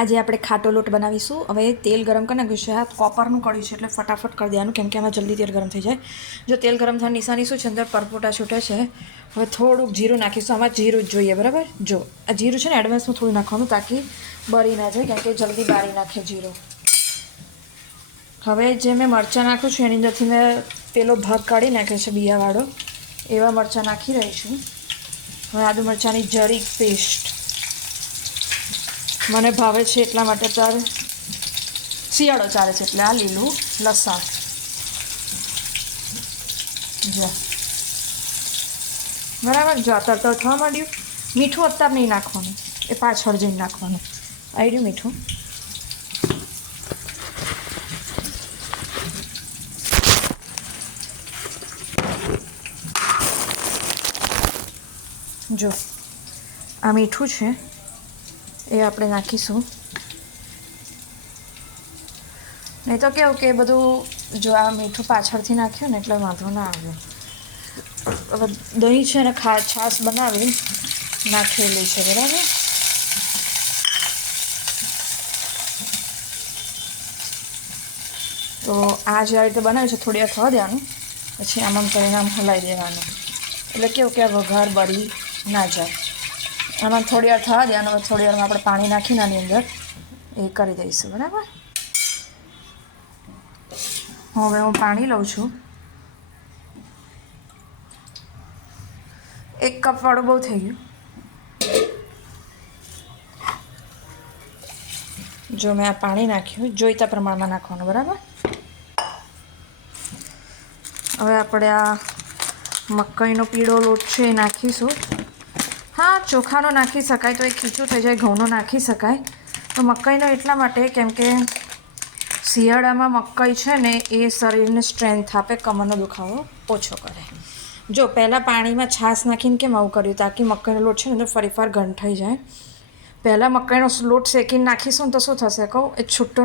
આજે આપણે ખાટો લોટ બનાવીશું. હવે તેલ ગરમ કરી નાખ્યું છે. આ કોપરનું કડ્યું છે એટલે ફટાફટ કરી દેવાનું, કેમ કે આમાં જલ્દી તેલ ગરમ થઈ જાય. જો તેલ ગરમ થવાની નિશાની શું છે, અંદર પરપોટા છૂટે છે. હવે થોડુંક જીરું નાખીશું. આમાં જીરું જ જોઈએ, બરાબર. જો આ જીરું છે ને એડવાન્સમાં થોડું નાખવાનું, તાકી બળી ના જાય, કેમ કે જલ્દી બાળી નાખે જીરું. હવે જે મેં મરચાં નાખું છું એની અંદરથી મેં પેલો ભાગ કાઢી નાખ્યો છે બિયાવાળો, એવા મરચાં નાખી રહી છું. હવે આદુ મરચાંની જરીક પેસ્ટ મને ભાવે છે એટલા માટે, તાર શિયાળો ચાલે છે એટલે આ લીલું લસણ. જો બરાબર. જો તરત થવા માંડ્યું. મીઠું અત્યારે નહીં નાખવાનું, એ પાછળ જઈને નાખવાનું. આવી રહ્યું મીઠું. જો આ મીઠું છે એ આપણે નાખીશું. નહીં તો કેવું કે બધું જો આ મીઠું પાછળથી નાખ્યું ને એટલે વાંધો ના આવે. હવે દહીં છે ને છાશ બનાવી નાખેલી છે, બરાબર. તો આ જે આ રીતે બનાવ્યું છે થોડી વાર થવા દેવાનું, પછી આમાં પરિણામ હલાવી દેવાનું, એટલે કેવું કે આ વઘાર બળી ના જાય. આમાં થોડી વાર થવા દેવાનું. થોડી વારમાં આપણે પાણી નાખીને આની અંદર એ કરી દઈશું, બરાબર. હવે હું પાણી લઉં છું. 1 કપ વાળું બહુ થઈ ગયું. જો મેં આ પાણી નાખ્યું, જોઈતા પ્રમાણમાં નાખવાનું, બરાબર. હવે આપણે આ મકાઈનો પીળો લોટ છે એ નાખીશું. હા, ચોખાનો નાખી શકાય તો એ ખીચું થઈ જાય. ઘઉંનો નાખી શકાય. તો મકાઈનો એટલા માટે કેમ કે શિયાળામાં મકાઈ છે ને એ શરીરને સ્ટ્રેન્થ આપે, કમરનો દુખાવો ઓછો કરે. જો પહેલાં પાણીમાં છાશ નાખીને કેમ આવું કર્યું, તાકી મકાઈનો લોટ છે ને તો ફરીવાર ગંઠાઈ જાય. પહેલાં મકાઈનો લોટ શેકીને નાખીશું ને તો શું થશે કહું, એ છૂટો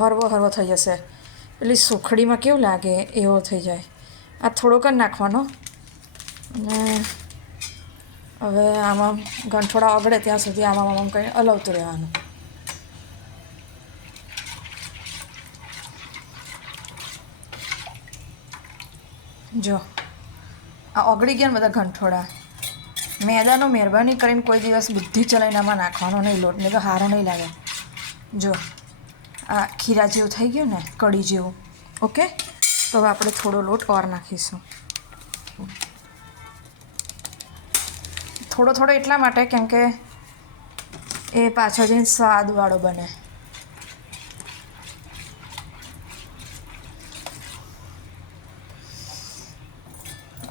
હરવો થઈ જશે. પેલી સુખડીમાં કેવું લાગે એવો થઈ જાય. આ થોડોક જ નાખવાનો. અને હવે આમાં ગંઠોડા ઓગળે ત્યાં સુધી આમાં કંઈ હલાવતું રહેવાનું. જો આ ઓગળી ગયા ને બધા ગંઠોડા. મેદાનો મહેરબાની કરીને કોઈ દિવસ બુદ્ધિ ચલાવીને આમાં નાખવાનો નહીં લોટ, નહીં તો સારો નહીં લાગે. જો આ ખીરા જેવું થઈ ગયું ને, કઢી જેવું. ઓકે, તો હવે આપણે થોડો લોટ ઓર નાખીશું. થોડો એટલા માટે કેમ કે એ પાછળ જઈને સ્વાદવાળો બને.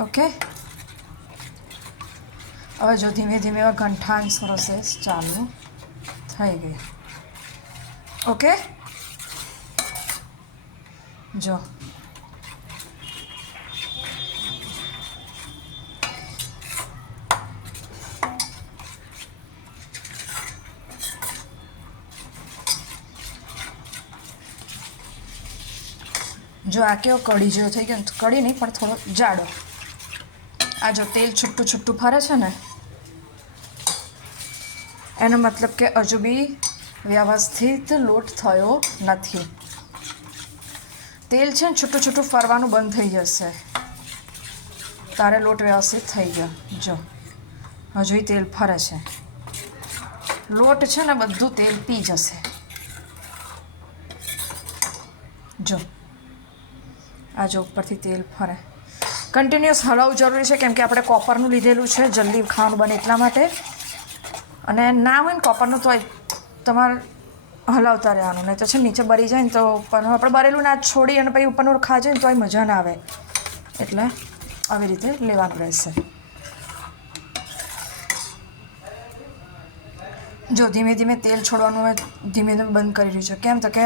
ઓકે, હવે જો ધીમે ધીમે ગંઠાણ પ્રોસેસ ચાલુ થઈ ગઈ. ઓકે, જો આ કેવો કઢી જેવો થઈ ગયો. કઢી નહીં પણ થોડો જાડો. આ જો તેલ છૂટું ફરે છે ને, એનો મતલબ કે હજુ બી વ્યવસ્થિત લોટ થયો નથી. તેલ છે ને છૂટું ફરવાનું બંધ થઈ જશે તારે લોટ વ્યવસ્થિત થઈ ગયો. જો હજુ તેલ ફરે છે. લોટ છે ને બધું તેલ પી જશે. જો આ જો ઉપરથી તેલ ફરે. કન્ટિન્યુઅસ હલાવવું જરૂરી છે, કેમ કે આપણે કોપરનું લીધેલું છે, જલ્દી ખાવાનું બને એટલા માટે. અને ના હોય ને કોપરનું તો તમારે હલાવતા રહેવાનું, નહીં તો છે નીચે બળી જાય ને તો ઉપરનું આપણે બરેલું ના છોડી અને પછી ઉપરનું ખા જાય ને તો મજા ના આવે. એટલે આવી રીતે લેવાનું રહેશે. જો ધીમે ધીમે તેલ છોડવાનું હવે ધીમે ધીમે બંધ કરી રહ્યું છે. કેમ તો કે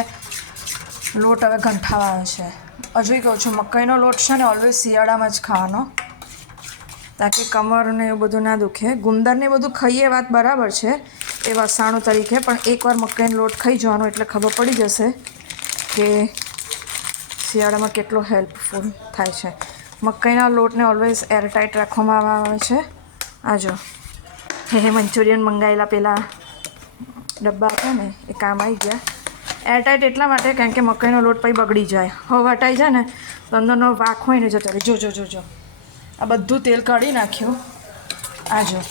લોટ હવે ગંઠાવા આવે છે. હજુ કહું છું, મકાઈનો લોટ છે ને ઓલવેઝ શિયાળામાં જ ખાવાનો, તાકી કમરને એવું બધું ના દુખે. ગુંદરને બધું ખાઈએ વાત બરાબર છે એ વસાણું તરીકે, પણ એકવાર મકાઈનો લોટ ખાઈ જવાનો એટલે ખબર પડી જશે કે શિયાળામાં કેટલો હેલ્પફુલ થાય છે. મકાઈના લોટને ઓલવેઝ એરટાઈટ રાખવામાં આવે છે. આ જો મંચુરિયન મંગાવેલા પેલા ડબ્બા હતા ને એ કામ આવી ગયા એરટાઈટ એટલા માટે કારણ કે મકાઈનો લોટ પછી બગડી જાય હવે હટાઈ જાય ને તો અંદરનો વાંક હોય ને જતો રહે જો આ બધું તેલ કાઢી નાખ્યું આ જો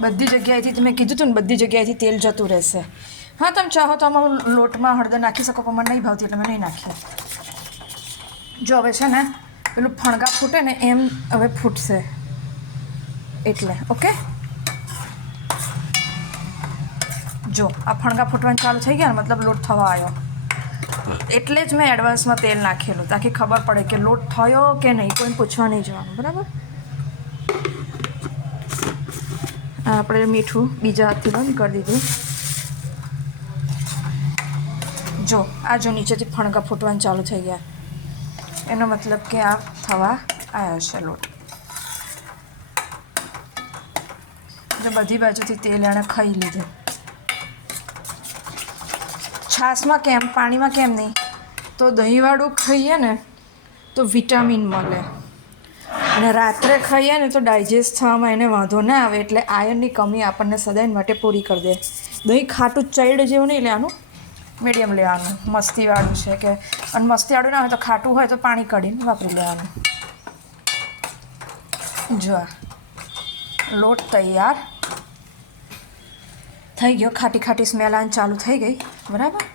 બધી જગ્યાએથી મેં કીધું હતું ને બધી જગ્યાએથી તેલ જતું રહેશે હા તમે ચાહો તો આમાં લોટમાં હળદર નાખી શકો પણ મને નહીં ભાવતી એટલે મેં નહીં નાખી જો હવે છે ને પેલું ફણગા ફૂટે ને એમ હવે ફૂટશે એટલે ઓકે જો આ ફણગા ફૂટવાનું ચાલુ થઈ ગયા ને મતલબ લોટ થવા આવ્યો એટલે જ મેં એડવાન્સમાં તેલ નાખેલું તાકી ખબર પડે કે લોટ થયો કે નહીં કોઈને પૂછવા નહીં જવાનું બરાબર આપણે મીઠું બીજા હાથથી બંધ કરી દીધું જો આ જો નીચેથી ફણગા ફૂટવાનું ચાલુ થઈ ગયા એનો મતલબ કે આ થવા આવ્યો છે લોટ જો બધી બાજુથી તેલ એણે ખાઈ લીધું છાશમાં કેમ પાણીમાં કેમ નહીં તો દહીંવાળું ખાઈએ ને તો વિટામિન મળે અને રાત્રે ખાઈએ ને તો ડાયજેસ્ટ થવામાં એને વાંધો ના આવે એટલે આયર્નની કમી આપણને સદાય માટે પૂરી કરી દે દહીં ખાટું ચાઈલ્ડ જેવું નહીં લેવાનું મીડિયમ લેવાનું મસ્તીવાળું છે કે અને મસ્તીવાળું ના હોય તો ખાટું હોય તો પાણી કાઢીને વાપરી લેવાનું જો લોટ તૈયાર થઈ ગયો ખાટી ખાટી સ્મેલ આને ચાલુ થઈ ગઈ બરાબર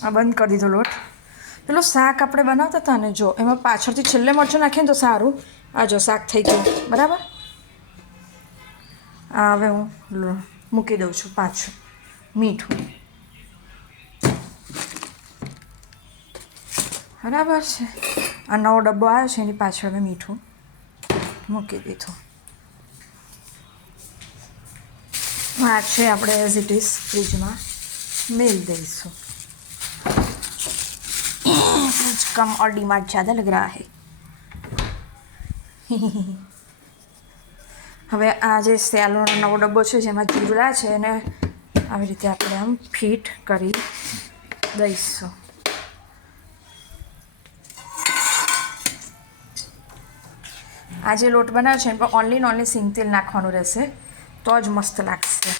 આ બંધ કરી દીધો લોટ પેલું શાક આપણે બનાવતા હતા ને જો એમાં પાછળથી છેલ્લે મરચું નાખીએ ને તો સારું આ જો શાક થઈ ગયું બરાબર આ હવે હું મૂકી દઉં છું પાછું મીઠું બરાબર છે આ નવો ડબ્બો આવ્યો છે એની પાછળ મેં મીઠું મૂકી દીધું આ છે આપણે એઝ ઇટ ઇઝ ફ્રીજમાં મેલ દઈશું फ्रिज कम और डिमांड ज़्यादा लग रहा है હવે આ જે સેલોનો નવો ડબ્બો છે જેમાં જીવડા છે એને આવી રીતે આપણે આમ ફિટ કરી દઈશું આ જે લોટ બનાવ્યો છે એમાં ઓનલી ને ઓનલી સિંગ તેલ નાખવાનું રહેશે તો જ મસ્ત લાગશે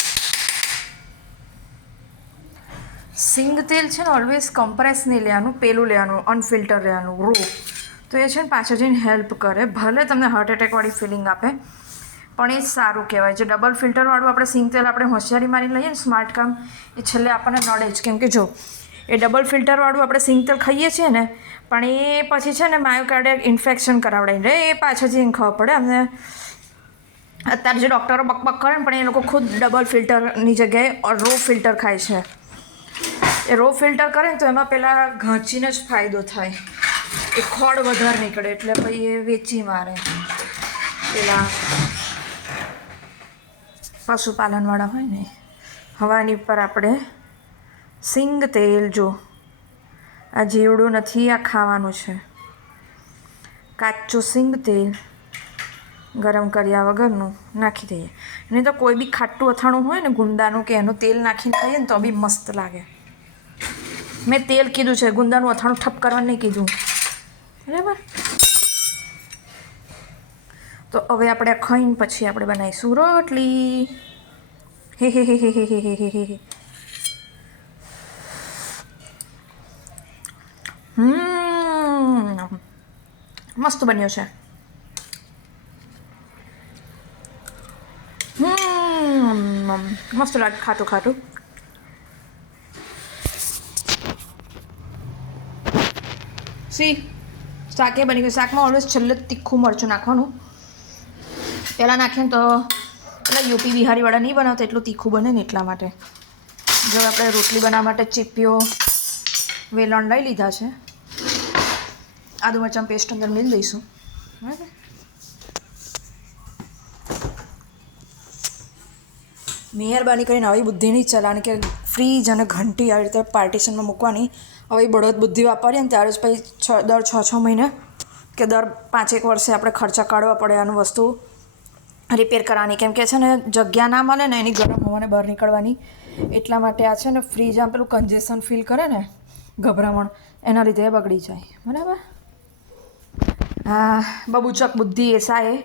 સિંગ તેલ છે ને ઓલવેઝ કમ્પ્રેસ નહીં લેવાનું પેલું લેવાનું અનફિલ્ટર લેવાનું રો તો એ છે ને પાછળ જઈને હેલ્પ કરે ભલે તમને હાર્ટ એટેકવાળી ફિલિંગ આપે પણ એ જ સારું કહેવાય જે ડબલ ફિલ્ટરવાળું આપણે સિંગ તેલ આપણે હોશિયારી મારી લઈએ ને સ્માર્ટ કામ એ છેલ્લે આપણને નડે જ કેમ કે જો એ ડબલ ફિલ્ટરવાળું આપણે સિંગ તેલ ખાઈએ છીએ ને પણ એ પછી છે ને માયોકાર્ડિયલ ઇન્ફેક્શન કરાવડાવીને એ પાછળથી એને ખબર પડે અમને અત્યારે જે ડૉક્ટરો બકબક કરે ને પણ એ લોકો ખુદ ડબલ ફિલ્ટરની જગ્યાએ રો ફિલ્ટર ખાય છે એ રો ફિલ્ટર કરે ને તો એમાં પહેલાં ઘાંચીને જ ફાયદો થાય એ ખોળ વધારે નીકળે એટલે પછી એ વેચી મારે પેલા પશુપાલનવાળા હોય ને હવાની ઉપર આપણે સિંગ તેલ જો આ જીવડું નથી આ ખાવાનું છે કાચું સિંગ તેલ ગરમ કર્યા વગરનું નાખી દઈએ નહીં તો કોઈ બી ખાટું અથાણું હોય ને ગુંદાનું કે એનું તેલ નાખીને ખાઈએ ને તો બી મસ્ત લાગે મેં તેલ કીધું છે ગુંદાનું અથાણું ઠપ કરવાનું નહીં કીધું બરાબર તો હવે આપણે ખાઈને પછી આપણે બનાવીશું રોટલી હે હે હે હે હે હે હે હે હે મસ્ત બન્યો છે મસ્ત લાગે ખાટું ખાટું સી શાકે બની ગયું શાકમાં ઓલવેઝ છેલ્લે તીખું મરચું નાખવાનું પહેલાં નાખીએ ને તો પેલા યુપી બિહારીવાળા નહીં બનાવતા એટલું તીખું બને ને એટલા માટે જો આપણે રોટલી બનાવવા માટે ચીપીઓ વેલણ લઈ લીધા છે આદુ મરચાં પેસ્ટ અંદર મિલ દઈશું બરાબર મહેરબાની કરીને આવી બુદ્ધિ નહીં ચલાવવાની કે ફ્રીજ અને ઘંટી આવી રીતે પાર્ટીશનમાં મૂકવાની આવી બળદ બુદ્ધિ વાપરીએ ને ત્યારે જ પછી દર 6 મહિને કે દર 5 વર્ષે આપણે ખર્ચા કાઢવા પડે આનું વસ્તુ રિપેર કરવાની કેમ કે છે ને જગ્યા ના મળે ને એની ગરમ હવાને બહાર નીકળવાની એટલા માટે આ છે ને ફ્રીજ આમ પેલું કન્જેશન ફીલ કરે ને ગભરામણ એના લીધે બગડી જાય બરાબર. બબુચક બુદ્ધિ એસાએ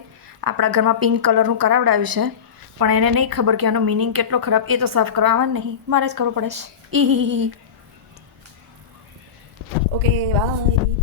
આપણા ઘરમાં પિંક કલરનું કરાવડાવ્યું છે, પણ એને નહીં ખબર કે આનો મિનિંગ કેટલો ખરાબ. એ તો સાફ કરવા આવવાનું નહીં, મારે જ કરવું પડે છે. Okay bye.